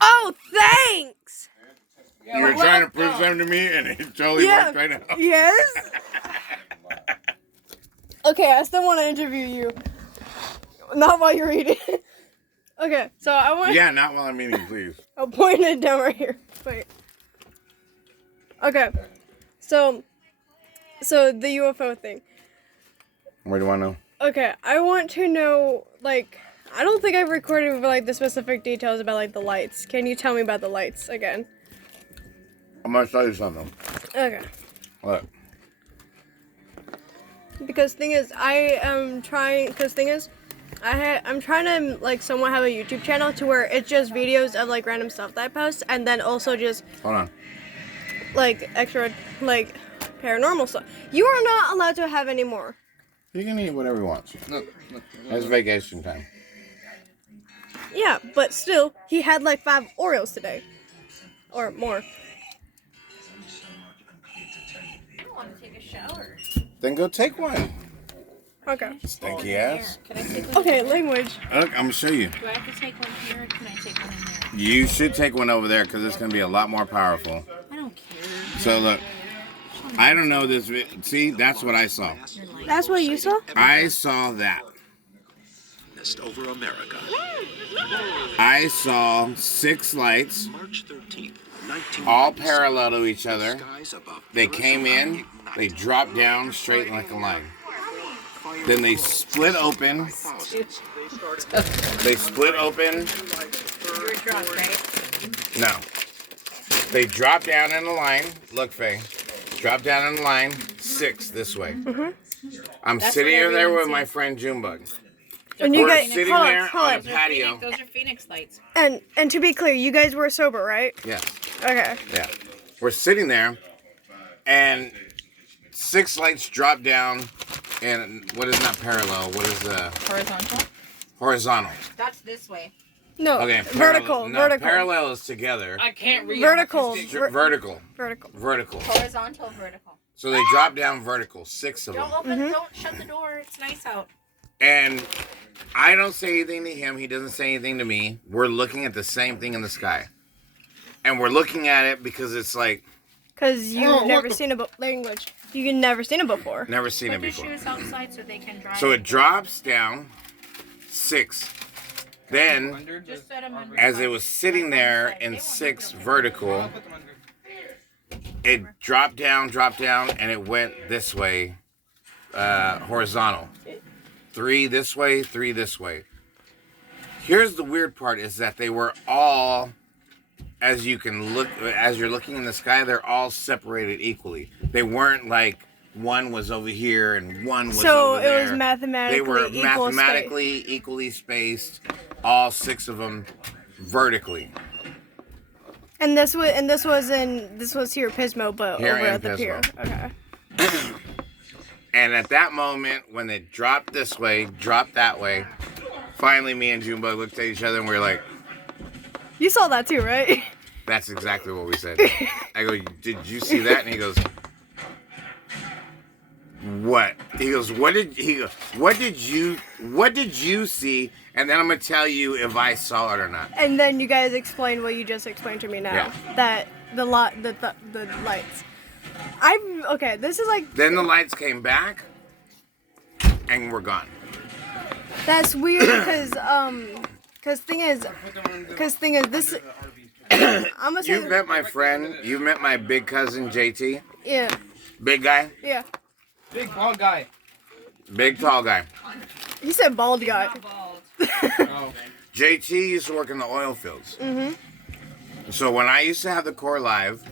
Oh, thanks! You were trying to prove something to me, and it totally worked right now. Yes? Okay, I still want to interview you. Not while you're eating. Okay, so I want... Yeah, not while I'm eating, please. I'll point it down right here. Wait. Okay, so the UFO thing. What do you want to know? Okay, I want to know, like, I don't think I've recorded, like, the specific details about, like, the lights. Can you tell me about the lights again? I'm going to tell you something. Okay. What? Because I'm trying to, like, somewhat have a YouTube channel to where it's just videos of, like, random stuff that I post, and then also just... Hold on. Like, extra, like, paranormal stuff. You are not allowed to have any more. He can eat whatever he wants. It's vacation time. Yeah, but still, he had like 5 Oreos today. Or more. I want to take a shower. Then go take one. Okay. Stinky ass. Can I take one? Okay, language. Look, I'm going to show you. Do I have to take one here or can I take one in there? You should take one over there because it's going to be a lot more powerful. I don't care. So look, I don't know this. See, that's what I saw. That's what you saw? I saw that. Over America. I saw 6 lights, March 13th, all parallel to each other. skies above They came in, they dropped down straight like a line. Then they split open. They split open. You were drunk, right? No. They dropped down in a line. Look, Faye. Drop down in the line, 6 this way. I'm That's sitting what there with everyone my sees. friend Junebug. And you We're guys, sitting hold there on. on a patio. Those are Phoenix lights. And to be clear, you guys were sober, right? Yeah, Okay. yeah. We're sitting there, and 6 lights drop down, and what is not parallel? What is Horizontal? horizontal? That's this way. No, Okay, vertical, no, vertical. Parallel is together. I can't read. Vertical. Vertical, Vertical. vertical. Horizontal, vertical. So they drop down vertical, 6 of them. Don't open, don't shut the door. It's nice out. And I don't say anything to him. He doesn't say anything to me. We're looking at the same thing in the sky. And we're looking at it because it's like... Because you've never seen it language. You've never seen it before. Never seen it Put your before. shoes outside so they can dry. So it drops down 6. Then, Just set them under. as it was sitting there in 6 vertical, it dropped down, and it went this way, horizontal. 3 this way, 3 this way. Here's the weird part is that they were all, as you're looking in the sky, they're all separated equally. They weren't like one was over here and one was over there. So it was mathematically They were equal mathematically equally spaced, all 6 of them vertically. And this was here at Pismo, but Here over in at the pier. Pismo. Okay. And at that moment, when it dropped this way, dropped that way, finally me and Junebug looked at each other and we were like, You saw that too, right? that's exactly what we said. I go, did you see that? And he goes, what? He goes, what did you see? And then I'm gonna tell you if I saw it or not. And then you guys explained what you just explained to me now. Yeah. That the lights. Okay, this is like... Then the lights came back, and we're gone. That's weird, cause thing is this... I'm gonna say... You've met my friend, you've met my big cousin, JT. Yeah, Big guy, yeah. Big bald guy. big tall guy. He said bald guy. Oh. JT used to work in the oil fields. So when I used to have the Core Live,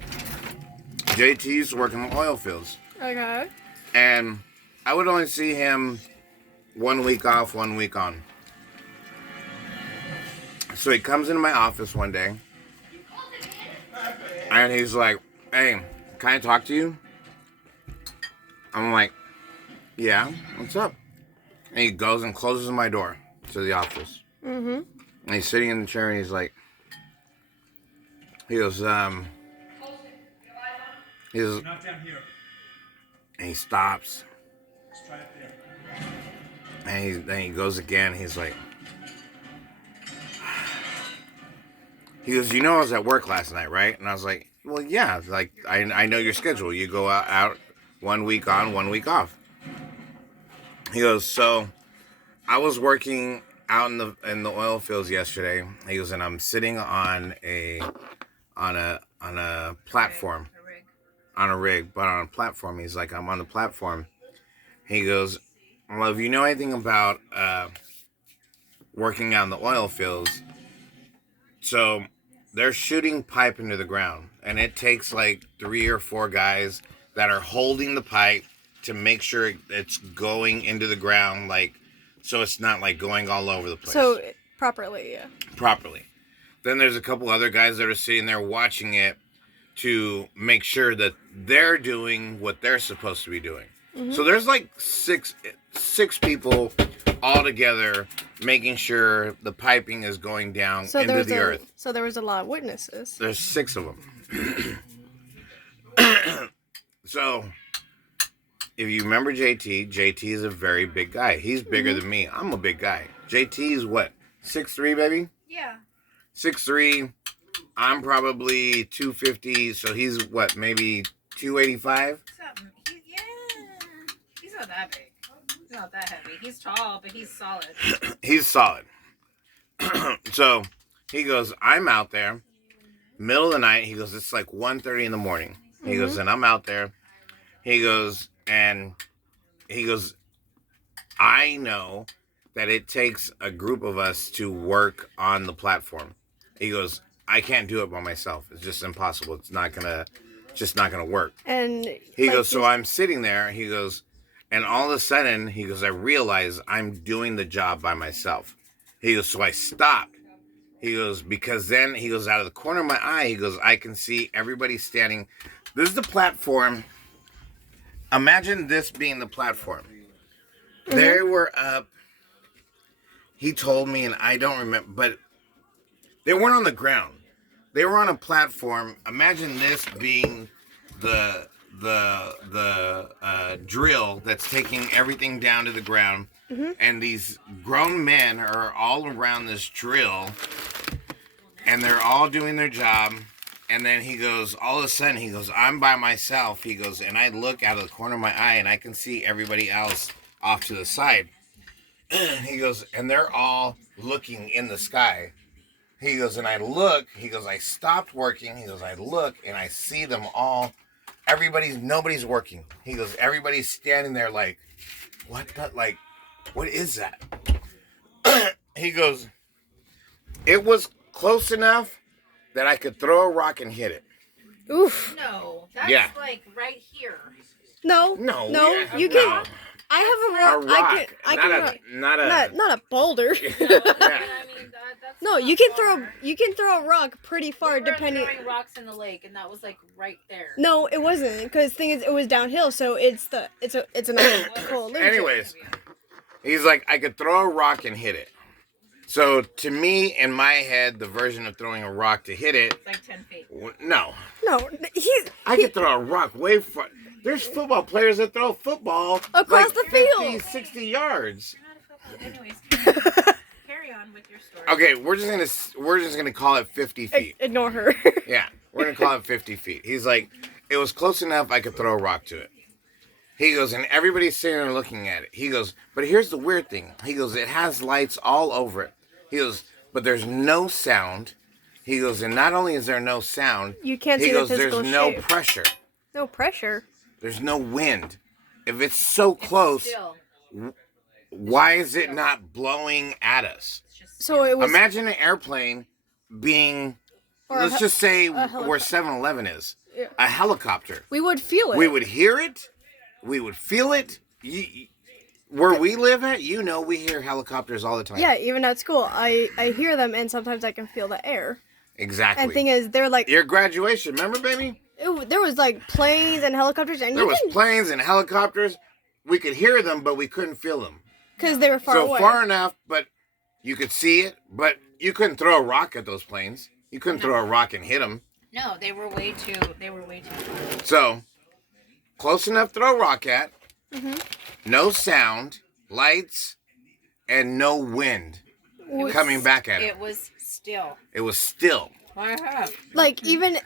JT used to work in the oil fields. Okay. And I would only see him 1 week off, 1 week on. So he comes into my office one day. And he's like, hey, can I talk to you? I'm like, yeah, what's up? And he goes and closes my door to the office. And he's sitting in the chair and he's like, he goes, and he stops. And then he goes again. He's like, He goes, you know I was at work last night, right? And I was like, well, yeah. Like, I know your schedule. You go out 1 week on, 1 week off. He goes, so I was working out in the oil fields yesterday. He goes, and I'm sitting on a platform, on a rig, but on a platform. He's like, I'm on the platform. He goes, well, if you know anything about working out in the oil fields, so they're shooting pipe into the ground, and it takes like 3 or 4 guys that are holding the pipe to make sure it's going into the ground, like, so it's not like going all over the place. So properly, yeah. Properly. Then there's a couple other guys that are sitting there watching it to make sure that they're doing what they're supposed to be doing. Mm-hmm. So there's like six people all together making sure the piping is going down into the earth. So there was a lot of witnesses. There's 6 of them. So if you remember JT is a very big guy. He's bigger than me. I'm a big guy. JT's what? 6'3", baby? Yeah. 6'3". I'm probably 250, so he's what, maybe 285? Something. He's not that big. He's not that heavy. He's tall, but he's solid. He's solid. So he goes, I'm out there, middle of the night. He goes, it's like 1:30 in the morning. He goes, and I'm out there. He goes, I know that it takes a group of us to work on the platform. He goes, I can't do it by myself. It's just impossible. It's not gonna work. And he goes, so I'm sitting there. He goes, and all of a sudden, he goes, I realize I'm doing the job by myself. He goes, so I stopped. He goes, because then, he goes, out of the corner of my eye, he goes, I can see everybody standing. This is the platform. Imagine this being the platform. Mm-hmm. They were up. He told me, and I don't remember, but they weren't on the ground. They were on a platform. Imagine this being the drill that's taking everything down to the ground. Mm-hmm. And these grown men are all around this drill, and they're all doing their job. And then he goes, all of a sudden, he goes, I'm by myself. He goes, and I look out of the corner of my eye, and I can see everybody else off to the side. He goes, and they're all looking in the sky. He goes, and I look. He goes, I stopped working. He goes, I look, and I see them all. Nobody's working. He goes, everybody's standing there like, what is that? He goes, it was close enough that I could throw a rock and hit it. Oof. No, that's like right here. No, yeah, you can. I have a rock. I can not a boulder. Yeah. I mean, that's no, you can throw a rock pretty far depending. We were throwing rocks in the lake, and that was like right there. No, it wasn't, because the thing is, it was downhill, so it's an illusion. Anyways, he's like, I could throw a rock and hit it. So to me, in my head, the version of throwing a rock to hit it, it's like 10 feet. No, I could throw a rock way far. There's football players that throw football across like the 50, field, 60 yards. Anyways, carry on with your story. Okay, we're just gonna call it 50 feet. Ignore her. Yeah, we're gonna call it 50 feet. He's like, it was close enough I could throw a rock to it. He goes, and everybody's sitting there looking at it. He goes, but here's the weird thing. He goes, it has lights all over it. He goes, but there's no sound. He goes, and not only is there no sound, you can't see the physical there's no shape. pressure. No pressure. There's no wind. If it's so close, why is it not blowing at us? So it was. Imagine an airplane being, let's just say where 7-Eleven is. Yeah. A helicopter. We would feel it. We would hear it. We would feel it. Where we live at, we hear helicopters all the time. Yeah, even at school, I hear them, and sometimes I can feel the air. Exactly. And the thing is, they're like... Your graduation, remember, baby? There was like planes and helicopters, and there was planes and helicopters. We could hear them, but we couldn't feel them. Because they were far away. So far enough, but you could see it, but you couldn't throw a rock at those planes. You couldn't throw a rock and hit them. No, they were way too far. So, close enough to throw a rock at. Mm-hmm. No sound, lights, and no wind coming back at it. It was still. It was still. I have. Like even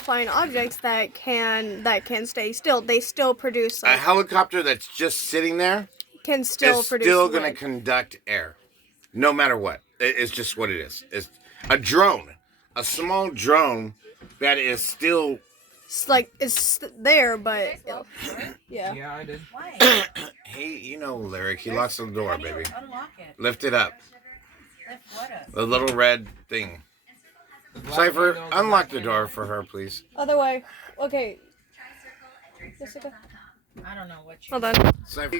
flying objects that can stay still, they still produce A helicopter that's just sitting there can still is produce still going to light. conduct air, no matter what. It's just what it is. It's a drone, a small drone that is still. It's there, but yeah. Yeah, I did. Why? Hey, you know, Lyric, he locks the door, How do you baby. unlock it? Lift it up. Lift what up? The little red thing. Cypher, unlock the door for her, please. Other way. Okay. Jessica. I don't know what you. Hold on. Cypher,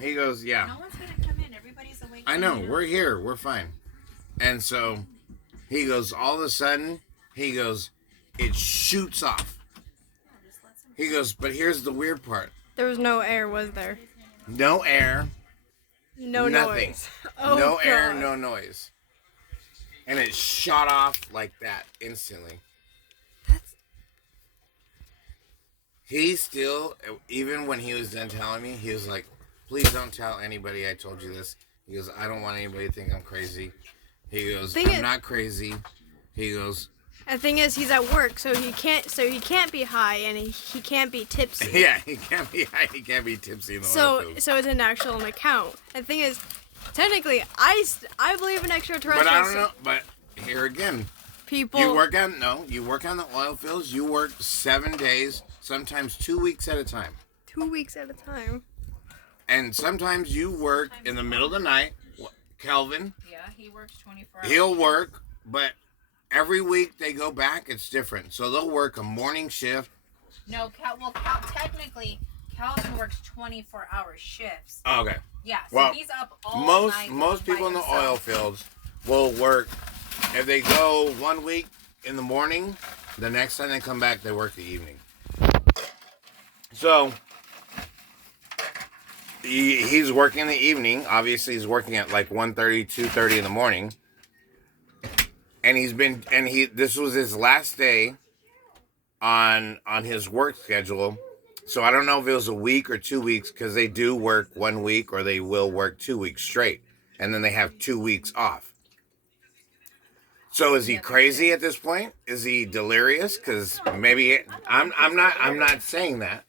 he goes, yeah. No one's gonna come in. Everybody's awake. I know, we're here, we're fine. And so, he goes, all of a sudden, he goes, it shoots off. He goes, but here's the weird part. There was no air, was there? No air, No nothing. noise. Oh, No air, God. no noise. And it shot off like that instantly. He still, even when he was done telling me, he was like, please don't tell anybody I told you this. He goes, I don't want anybody to think I'm crazy. He goes, I'm not crazy. He goes, The thing is, he's at work, so he can't be high and he can't be tipsy. yeah, he can't be high, he can't be tipsy in the oil So field. it's an actual account. And the thing is, technically, I believe in extraterrestrials. But I don't know, but here again, People. you work on the oil fields, you work 7 days, sometimes 2 weeks at a time. 2 weeks at a time. And sometimes you work in the middle of the night. Kelvin, Yeah, he works 24 hours. he'll work, but every week they go back, it's different. So they'll work a morning shift. No, technically, Calvin works 24-hour shifts. Oh, okay. Yeah, so Well, he's up all night. Most by people in the himself. oil fields will work. If they go 1 week in the morning, the next time they come back, they work the evening. So he's working in the evening. Obviously, he's working at like 1:30, 2:30 in the morning. And this was his last day on his work schedule. So I don't know if it was a week or 2 weeks, because they do work 1 week or they will work 2 weeks straight, and then they have 2 weeks off. So is he crazy at this point? Is he delirious? Because maybe I'm not saying that.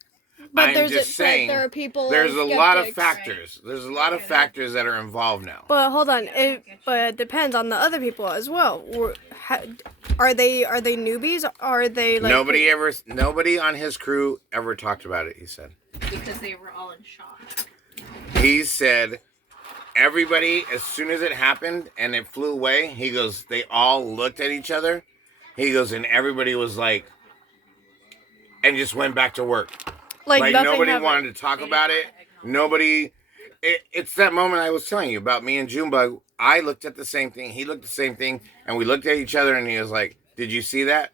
But I'm just saying there are people. there's a lot of skeptics. factors. There's a lot of factors that are involved now. But hold on, it depends on the other people as well. Are they newbies? Are they like Nobody on his crew ever talked about it, he said. Because they were all in shock. He said everybody, as soon as it happened and it flew away, he goes, they all looked at each other. He goes, and everybody was like, and just went back to work. Like nothing nobody happened. wanted to talk about it. Nobody. It's that moment I was telling you about me and Junebug. I looked at the same thing. He looked at the same thing. And we looked at each other and he was like, did you see that?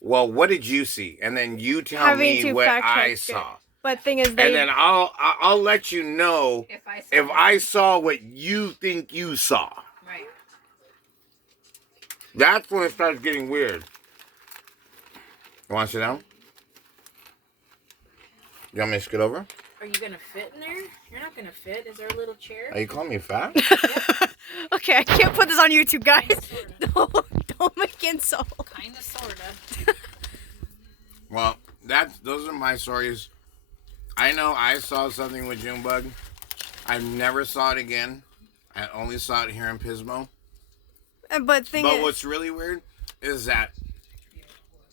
Well, what did you see? And then you tell me what I saw. But thing is, And then I'll let you know if I saw what you think you saw. Right. That's when it starts getting weird. You want to sit down? You want me to scoot over? Are you gonna fit in there? You're not gonna fit. Is there a little chair? Are you calling me fat? okay, I can't put this on YouTube, guys. Don't make insult. Kinda, sorta. Well, those are my stories. I know I saw something with Junebug. I never saw it again. I only saw it here in Pismo. But What's really weird is that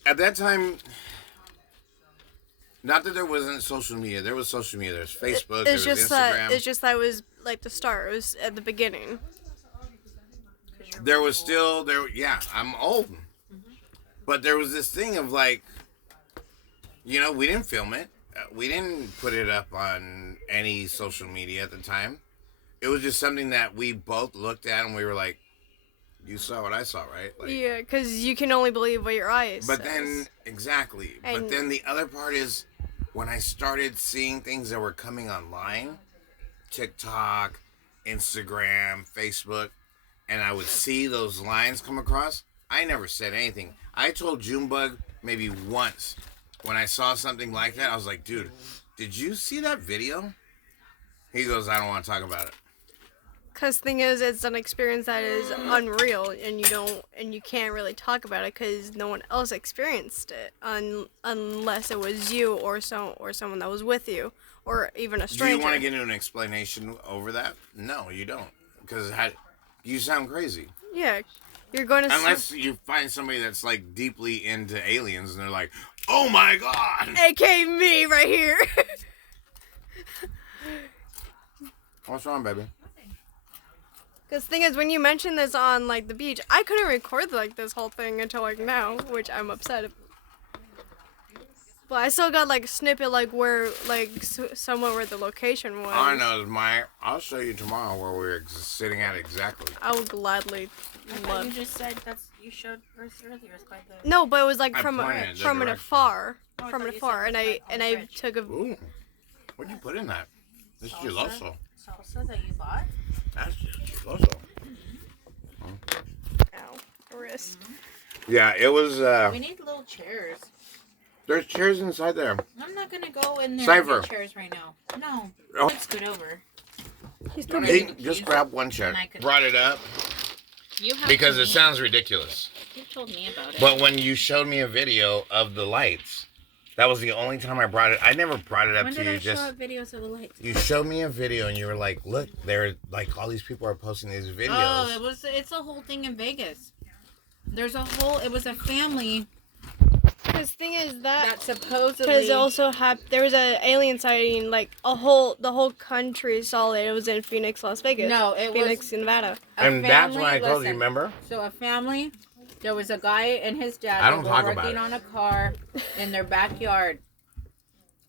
at that time, not that there wasn't social media. There was social media. There's Facebook. There was Instagram. It's just that it was like the start. It was at the beginning. There was still there. Yeah, I'm old, but there was this thing of like, we didn't film it. We didn't put it up on any social media at the time. It was just something that we both looked at and we were like, you saw what I saw, right? Like, Yeah, because you can only believe what your eyes. But then, exactly. But And- then the other part is when I started seeing things that were coming online, TikTok, Instagram, Facebook, and I would see those lines come across, I never said anything. I told Junebug maybe once when I saw something like that, I was like, dude, did you see that video? He goes, I don't want to talk about it. Cause thing is, it's an experience that is unreal, and you can't really talk about it because no one else experienced it, unless it was you or someone that was with you, or even a Do stranger. you want to get into an explanation over that? No, you don't, because you sound crazy. Yeah, you're going to Unless you find somebody that's like deeply into aliens and they're like, "Oh my god!" AKA me right here. What's wrong, baby? Because thing is, when you mentioned this on like the beach, I couldn't record like this whole thing until like now, which I'm upset. But I still got like a snippet like where like somewhere where the location was. All I know is I'll show you tomorrow where we're sitting at exactly. I would gladly love. You just said you showed us earlier. It's quite the. No, but it was like I from pointed the from an direction. afar, Oh, I from an thought you afar, said and it was I like on and the I fridge. took a. Ooh, what'd you put in that? This is Salsa? gelato. Salsa that you bought? That's gelato. Ow, wrist. Yeah, it was. We need little chairs. There's chairs inside there. I'm not gonna go in there Cypher. and get chairs right now. No. Oh. Let's scoot over. He's You wanna pooping. do Hey, the just keys? grab one chair. And I could- Brought it up You have because to it me. sounds ridiculous. You told me about it. But when you showed me a video of the lights, that was the only time I brought it. I never brought it up when to did you. I Just show up videos of the lights? you showed me a video and you were like, "Look, there, like all these people are posting these videos." Oh, it's a whole thing in Vegas. There's a whole. It was a family Because thing is that. that supposedly. Because also there was an alien sighting, like the whole country saw it. It was in Phoenix, Las Vegas. No, it Phoenix, was. Nevada. a And that's family- when I told you. listen, Remember? So a family, there was a guy and his dad. I don't that talk were about working it. on a car in their backyard.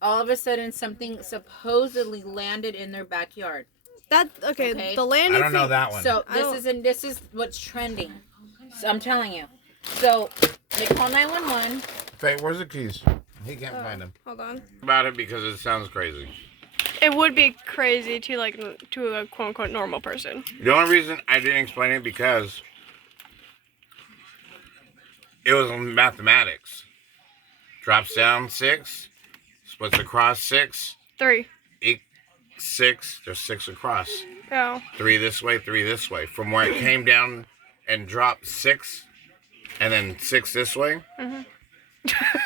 All of a sudden, something supposedly landed in their backyard. That okay. Okay. The landing. I don't know thing- that one. So I don't- this is what's trending. So I'm telling you. So they call 911. Faye, where's the keys? He can't find them. Hold on. About it because it sounds crazy. It would be crazy to a quote unquote normal person. The only reason I didn't explain it because it was mathematics. Drops down 6, splits across 6, 3. 6. There's 6 across. Oh. 3 this way, 3 this way. From where it came down and dropped 6, and then 6 this way.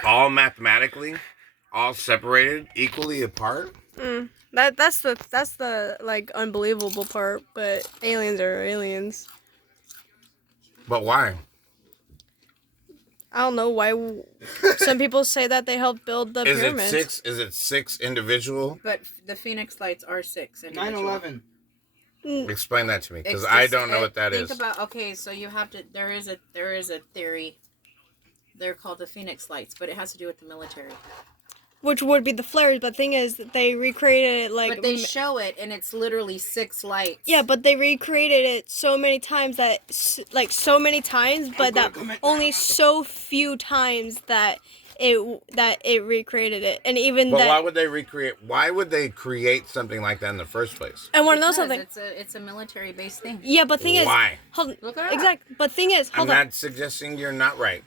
All mathematically, all separated equally apart. That's the like unbelievable part. But aliens are aliens. But why? I don't know why. Some people say that they helped build the Is it pyramids. 6? Is it 6 individual? But the Phoenix lights are 6. 9/11. Explain that to me, because It's I just- don't know what that think is. about okay, so you have to. There is a theory. They're called the Phoenix lights, but it has to do with the military. Which would be the flares, but thing is, they recreated it like. But they show it, and it's literally 6 lights. Yeah, but they recreated it so many times but that only so few times that it recreated it, and even But that. why would they recreate? Why would they create something like that in the first place? I want to know Because something. It's a military based thing. Yeah, but thing is, Why? hold Look it up. exactly. But thing is, I'm hold on, not suggesting you're not right.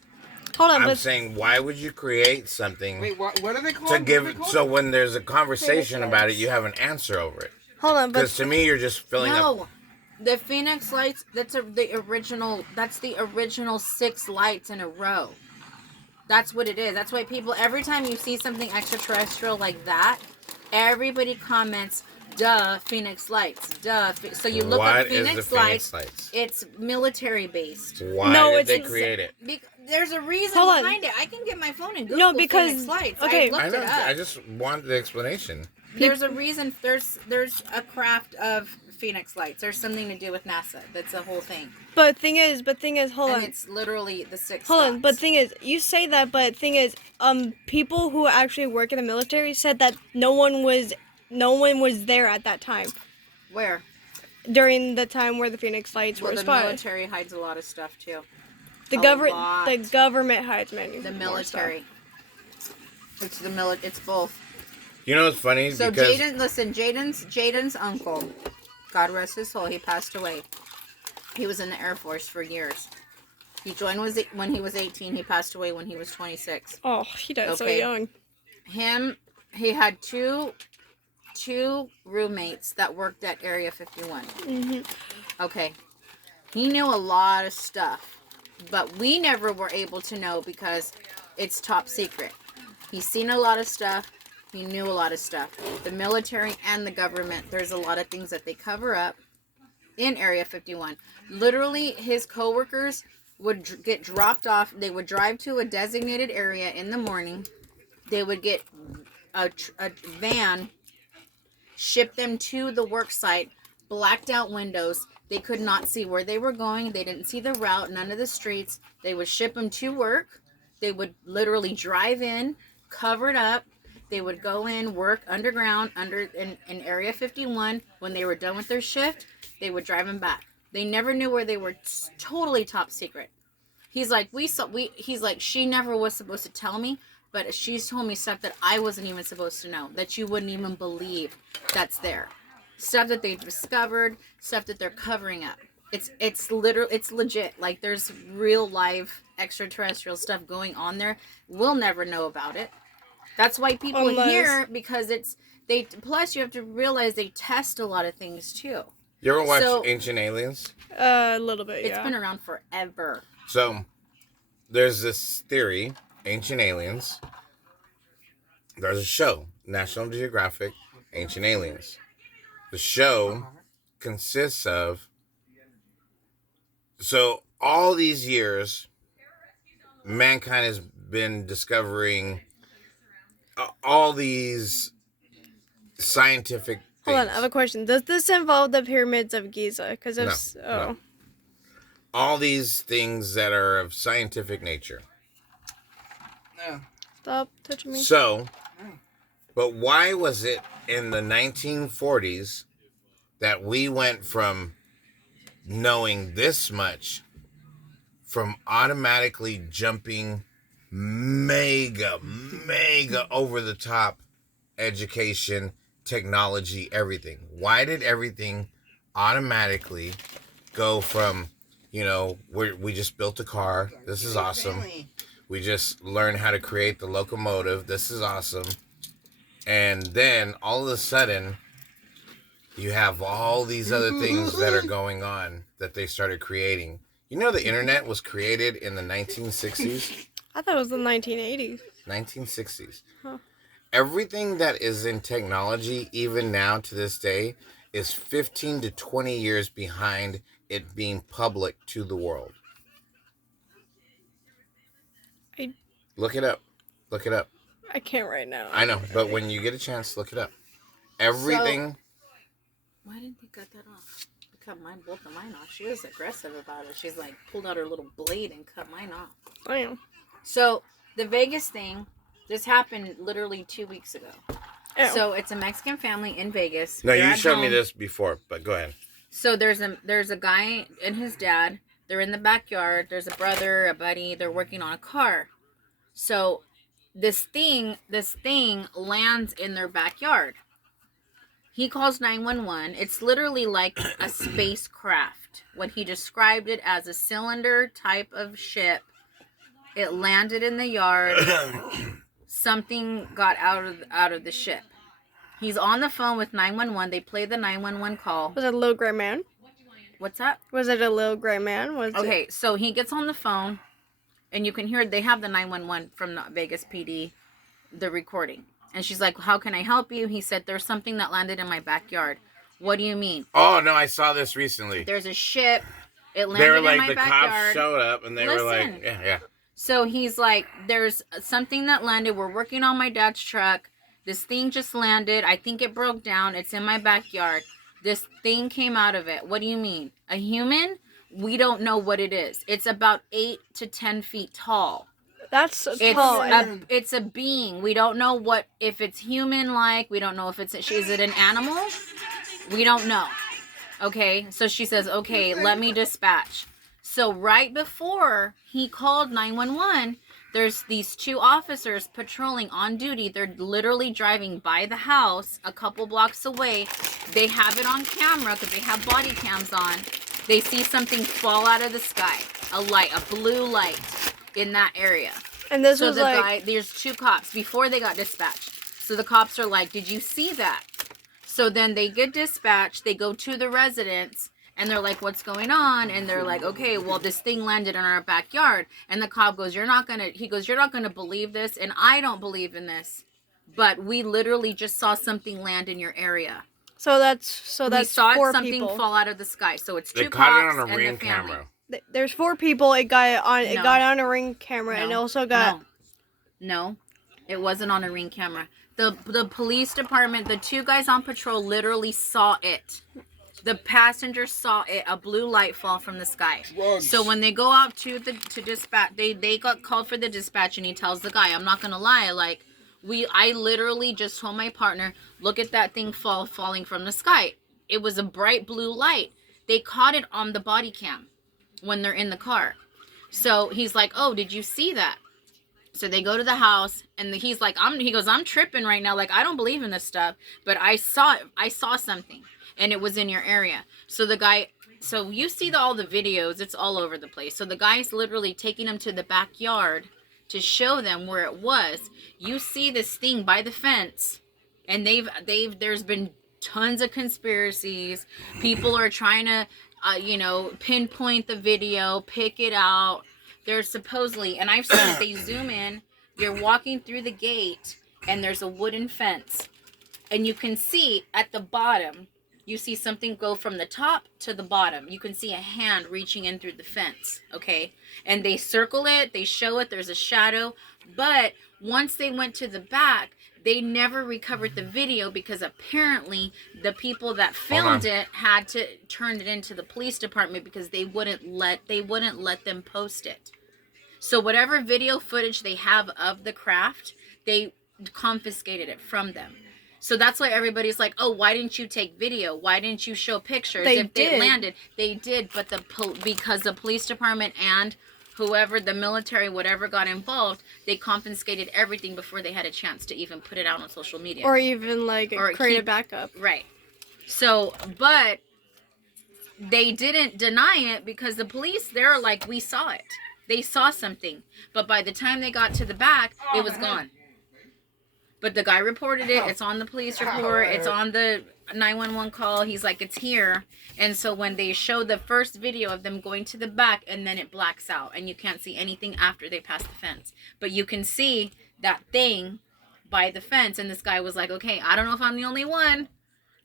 hold on, I'm but saying, why would you create something Wait, what are they called? to What are give? they called? So when there's a conversation about it, you have an answer over it. hold on, Because but to me, you're just filling up. No, the Phoenix lights. That's the original. That's the original 6 lights in a row. That's what it is. That's why people, every time you see something extraterrestrial like that, everybody comments, "Duh, Phoenix lights, duh." So you look What up is the Phoenix Phoenix lights. lights? It's military based. Why No, did they it's- create it? There's a reason Hold on. behind it. I can get my phone and Google No, because- Phoenix lights. okay. I looked I know. it up. I just want the explanation. There's a reason. There's a craft of Phoenix lights. There's something to do with NASA. That's a whole thing. thing is, hold And on. it's literally the 6 Hold on, dots. but thing is, you say that, but thing is, people who actually work in the military said that no one was there at that time Where? during the time where the Phoenix lights Well, were the spotted. military hides a lot of stuff too. The a government, lot. the government hides many. The more stuff. military. It's the It's both. You know what's funny? So because Jaden's uncle, God rest his soul, he passed away. He was in the Air Force for years. He joined when he was 18. He passed away when he was 26. Oh, he died so Okay. young. He had 2 two roommates that worked at Area 51. Mm-hmm. Okay. He knew a lot of stuff, but we never were able to know because it's top secret. He's seen a lot of stuff. He knew a lot of stuff. The military and the government, there's a lot of things that they cover up in Area 51. Literally, his coworkers would get dropped off. They would drive to a designated area in the morning. They would get a van, ship them to the work site, blacked out windows. They could not see where they were going. They didn't see the route, none of the streets. They would ship them to work. They would literally drive in, covered up. They would go in, work underground in Area 51. When they were done with their shift, they would drive them back. They never knew where they were. Totally top secret. He's like, he's like, she never was supposed to tell me, but she's told me stuff that I wasn't even supposed to know, that you wouldn't even believe that's there. Stuff that they've discovered, stuff that they're covering up. It's legit. Like, there's real live extraterrestrial stuff going on there. We'll never know about it. That's why people hear, because plus you have to realize they test a lot of things too. You ever watch Ancient Aliens? A little bit, yeah. It's been around forever. So, there's this theory, Ancient Aliens. There's a show, National Geographic, Ancient Aliens. The show consists of... So, all these years, mankind has been discovering all these scientific things. Hold on, I have a question. Does this involve the pyramids of Giza? Because No. All these things that are of scientific nature. No. Stop touching me. So, but why was it in the 1940s that we went from knowing this much from automatically jumping mega over the top education, technology, everything? Why did everything automatically go from, we just built a car, this is awesome. We just learned how to create the locomotive, this is awesome. And then all of a sudden, you have all these other things that are going on that they started creating. You know, the internet was created in the 1960s? I thought it was the 1980s. 1960s. Huh. Everything that is in technology, even now to this day, is 15 to 20 years behind it being public to the world. Look it up. Look it up. I can't right now. I know, but when you get a chance, look it up. Everything. Why didn't they cut that off? They cut both of mine off. She was aggressive about it. She's like, pulled out her little blade and cut mine off. I am. So, the Vegas thing, this happened literally 2 weeks ago. Ew. So, it's a Mexican family in Vegas. No, They're you at showed home. me this before, but go ahead. So, there's a guy and his dad. They're in the backyard. There's a brother, a buddy. They're working on a car. So, this thing lands in their backyard. He calls 911. It's literally like a spacecraft. When he described it as a cylinder type of ship, it landed in the yard. Something got out of the ship. He's on the phone with 911. They play the 911 call. Was it a little gray man? What's that? Was it a little gray man? Okay, so he gets on the phone, and you can hear they have the 911 from the Vegas PD, the recording. And she's like, how can I help you? He said, there's something that landed in my backyard. What do you mean? Oh, no, I saw this recently. There's a ship. It landed They were in like, my the backyard. cops showed up, and they were Listen. like, yeah. So he's like, there's something that landed. We're working on my dad's truck. This thing just landed. I think it broke down. It's in my backyard. This thing came out of it. What do you mean? A human? We don't know what it is. It's about 8 to 10 feet tall. That's It's tall. it's a being. We don't know if it's human-like. We don't know if is it an animal? We don't know. Okay, so she says, okay, let me dispatch. So right before he called 911, there's these two officers patrolling on duty. They're literally driving by the house a couple blocks away. They have it on camera because they have body cams on. They see something fall out of the sky, a blue light in that area. And this So was the like... guy, there's two cops before they got dispatched. So the cops are like, did you see that? So then they get dispatched. They go to the residence. And they're like, what's going on? And they're like, okay, well, this thing landed in our backyard. And the cop goes, you're not going to believe this. And I don't believe in this. But we literally just saw something land in your area. So that's We saw four something people. fall out of the sky. So it's They two caught it cops on a and ring the family. camera. There's 4 people. It got No. on a ring camera, and it also got. No, it wasn't on a ring camera. The police department, the 2 guys on patrol literally saw it. The passenger saw it, a blue light fall from the sky. Drugs. So when they go out to dispatch, they got called for the dispatch, and he tells the guy, I'm not gonna lie, like I literally just told my partner, look at that thing falling from the sky. It was a bright blue light. They caught it on the body cam when they're in the car. So he's like, oh, did you see that? So they go to the house, and he's like, I'm tripping right now. Like, I don't believe in this stuff, but I saw something, and it was in your area. So the guy, so you see all the videos, it's all over the place. So the guy's literally taking them to the backyard to show them where it was. You see this thing by the fence, and there's been tons of conspiracies. People are trying to, pinpoint the video, pick it out. There's supposedly, and I've seen it, they zoom in, you're walking through the gate, and there's a wooden fence. And you can see at the bottom, you see something go from the top to the bottom. You can see a hand reaching in through the fence, okay? And they circle it, they show it, there's a shadow. But once they went to the back, they never recovered the video because apparently the people that filmed it had to turn it into the police department because they wouldn't let them post it. So whatever video footage they have of the craft, they confiscated it from them. So that's why everybody's like, oh, why didn't you take video? Why didn't you show pictures? They landed, they did, but because the police department and whoever, the military, whatever got involved, they confiscated everything before they had a chance to even put it out on social media. Or even create a backup. Right. So, but they didn't deny it because the police, they're like, we saw it. They saw something. But by the time they got to the back, it was gone. But the guy reported it. It's on the police report. It's on the 911 call. He's like, it's here. And so when they show the first video of them going to the back, and then it blacks out and you can't see anything after they pass the fence. But you can see that thing by the fence. And this guy was like, okay, I don't know if I'm the only one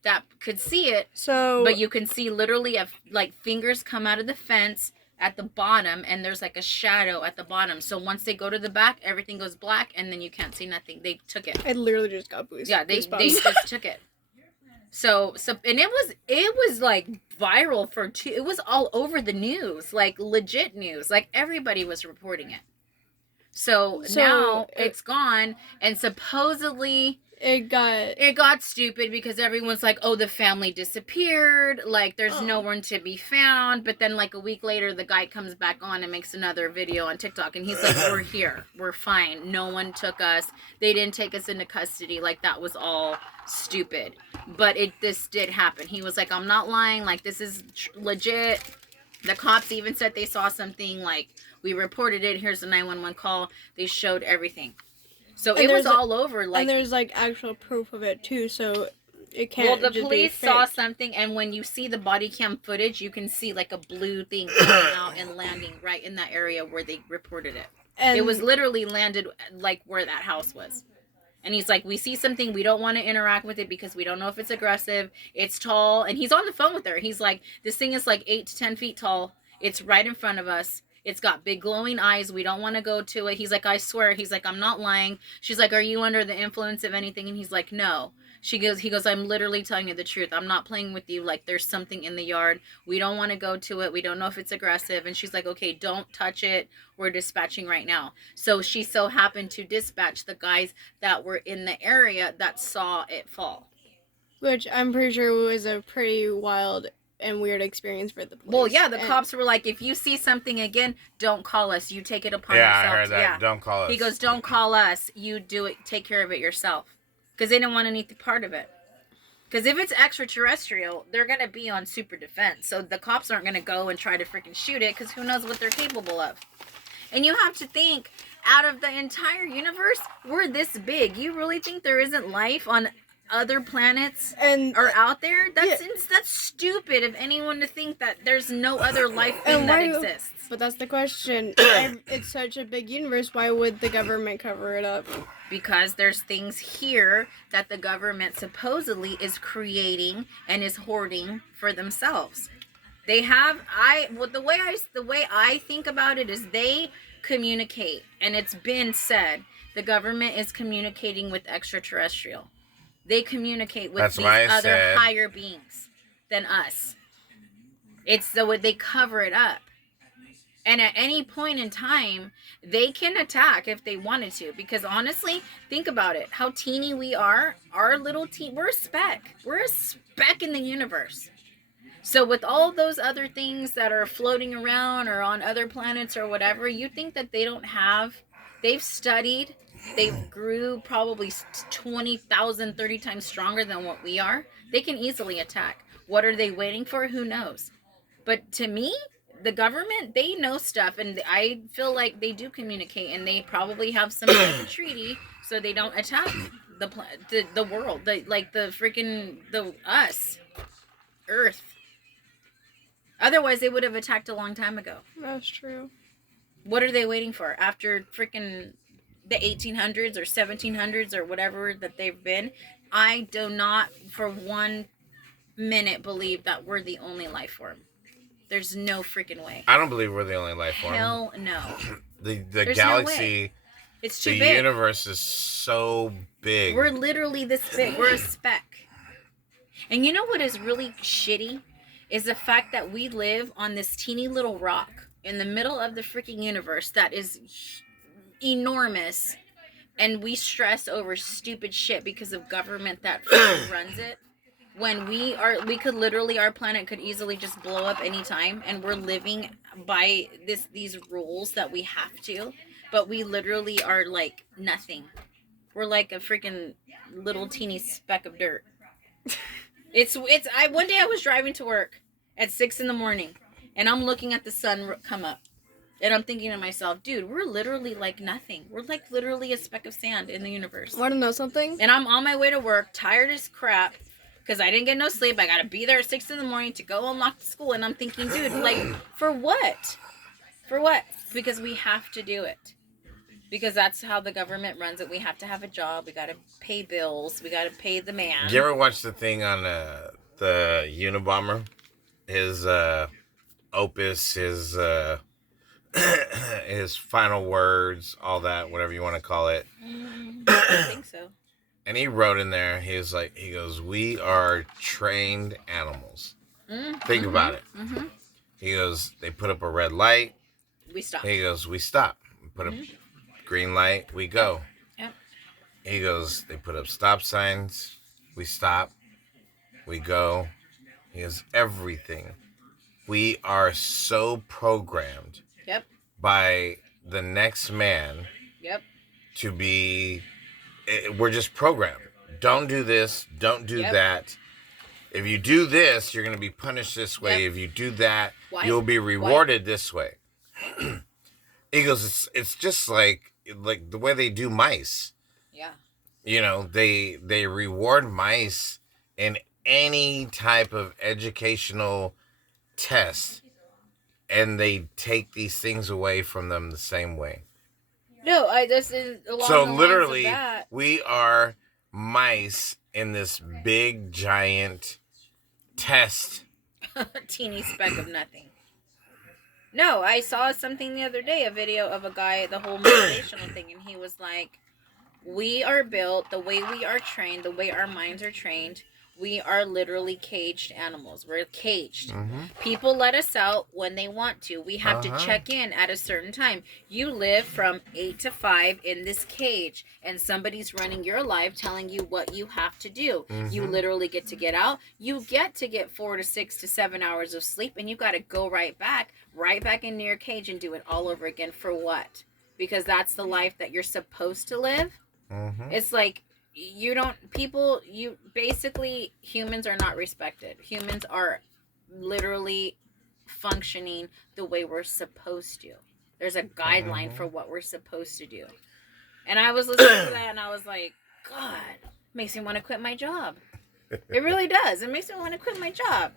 that could see it. So, but you can see literally like fingers come out of the fence at the bottom, and there's like a shadow at the bottom. So once they go to the back, everything goes black, and then you can't see nothing. They took it. I literally just got boosted. Yeah, they just took it. So and it was like viral for it was all over the news, like legit news. Like everybody was reporting it. So now it's gone, and supposedly it got stupid because everyone's like, oh, the family disappeared, like there's no one to be found. But then like a week later, the guy comes back on and makes another video on TikTok, and he's like, we're here, we're fine, no one took us, they didn't take us into custody, like that was all stupid. But this did happen. He was like, I'm not lying, like this is legit. The cops even said they saw something, like we reported it, here's the 911 call, they showed everything. So it was all over, like, and there's like actual proof of it too. So it can't. Well, the just police be saw fake. something, and when you see the body cam footage, you can see like a blue thing coming out and landing right in that area where they reported it. And it was literally landed like where that house was. And he's like, we see something, we don't want to interact with it because we don't know if it's aggressive. It's tall, and he's on the phone with her. He's like, this thing is like 8 to 10 feet tall. It's right in front of us. It's got big glowing eyes. We don't want to go to it. He's like, I swear. He's like, I'm not lying. She's like, are you under the influence of anything? And he's like, no. He goes, I'm literally telling you the truth. I'm not playing with you. Like, there's something in the yard. We don't want to go to it. We don't know if it's aggressive. And she's like, okay, don't touch it. We're dispatching right now. So she so happened to dispatch the guys that were in the area that saw it fall. Which I'm pretty sure was a pretty wild and weird experience for the police. Well, yeah, the cops were like, if you see something again, don't call us. You take it upon yourself. Yeah, I heard that. Yeah. Don't call us. He goes, don't call us. You do it. Take care of it yourself. Because they didn't want any part of it. Because if it's extraterrestrial, they're going to be on super defense. So the cops aren't going to go and try to freaking shoot it because who knows what they're capable of. And you have to think, out of the entire universe, we're this big. You really think there isn't life on other planets and are out there. That's stupid of anyone to think that there's no other life thing that exists. But that's the question. It's such a big universe. Why would the government cover it up? Because there's things here that the government supposedly is creating and is hoarding for themselves. They have the way I think about it is they communicate, and it's been said the government is communicating with extraterrestrial. They communicate with these other higher beings than us. It's the way they cover it up. And at any point in time, they can attack if they wanted to. Because honestly, think about it. How teeny we are. Our little we're a speck. We're a speck in the universe. So with all those other things that are floating around or on other planets or whatever, you think that they don't have... They've studied. They grew probably 20,000, 30 times stronger than what we are. They can easily attack. What are they waiting for? Who knows? But to me... the government, they know stuff, and I feel like they do communicate, and they probably have some kind of treaty so they don't attack the world, us, Earth. Otherwise, they would have attacked a long time ago. That's true. What are they waiting for? After freaking the 1800s or 1700s or whatever that they've been, I do not for 1 minute believe that we're the only life form. There's no freaking way. I don't believe we're the only life form. Hell no. The galaxy, no it's too the big. universe is so big. We're literally this big. We're a speck. And you know what is really shitty? Is the fact that we live on this teeny little rock in the middle of the freaking universe that is enormous. And we stress over stupid shit because of government that runs it. When we could literally, our planet could easily just blow up anytime, and we're living by these rules that we have to, but we literally are like nothing. We're like a freaking little teeny speck of dirt. One day I was driving to work at 6 a.m, and I'm looking at the sun come up, and I'm thinking to myself, dude, we're literally like nothing. We're like literally a speck of sand in the universe. Want to know something? And I'm on my way to work, tired as crap. Because I didn't get no sleep. I got to be there at 6 a.m. to go unlock the school. And I'm thinking, dude, like, for what? For what? Because we have to do it. Because that's how the government runs it. We have to have a job. We got to pay bills. We got to pay the man. You ever watch the thing on the Unabomber? His opus, his his final words, all that, whatever you want to call it. I think so. And he wrote in there, he goes, we are trained animals. Think about it. Mm-hmm. He goes, they put up a red light. We stop. He goes, we stop. We put up green light, we go. Yep. He goes, they put up stop signs. We stop. We go. He goes, everything. We are so programmed Yep. by the next man Yep. to be... We're just programmed. Don't do this. Don't do that. If you do this, you're going to be punished this way. If you do that, you'll be rewarded this way. He goes, it's just like the way they do mice. Yeah. You know, they reward mice in any type of educational test, and they take these things away from them the same way. No, I just along So the literally, lines of that. we are mice in this big giant test. Teeny speck of nothing. No, I saw something the other day, a video of a guy, the whole motivational thing, and he was like, we are built the way we are trained, the way our minds are trained. We are literally caged animals. We're caged. Mm-hmm. People let us out when they want to. We have to check in at a certain time. You live from 8 to 5 in this cage, and somebody's running your life telling you what you have to do. Mm-hmm. You literally get to get out. You get to get 4 to 6 to 7 hours of sleep, and you got to go right back into your cage and do it all over again. For what? Because that's the life that you're supposed to live. Mm-hmm. It's like, humans are not respected. Humans are literally functioning the way we're supposed to. There's a guideline for what we're supposed to do. And I was listening to that and I was like, God, makes me want to quit my job. It really does. It makes me want to quit my job.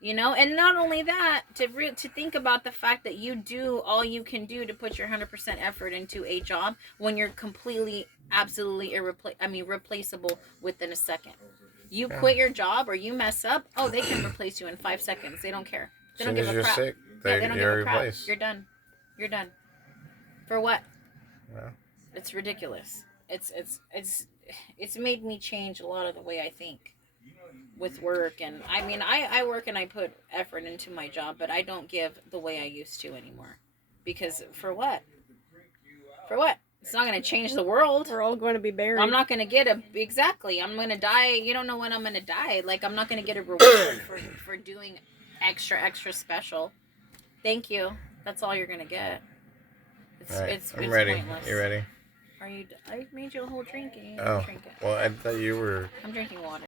You know, and not only that, to think about the fact that you do all you can do to put your 100% effort into a job when you're completely, absolutely replaceable within a second. You quit your job or you mess up, oh, they can replace you in 5 seconds. They don't care. They don't give a crap. Sick, Yeah, they don't give a crap. replaced. You're done. You're done. For what? Yeah. It's ridiculous. It's made me change a lot of the way I think with work. And I mean, I work and I put effort into my job, but I don't give the way I used to anymore. Because for what? For what? It's not going to change the world. We're all going to be buried. I'm not going to get exactly. I'm going to die. You don't know when I'm going to die. Like, I'm not going to get a reward for doing extra special. Thank you. That's all you're going to get. I'm ready. Pointless. You ready? Are you? I made you a whole drink. Oh, well, I thought you were. I'm drinking water.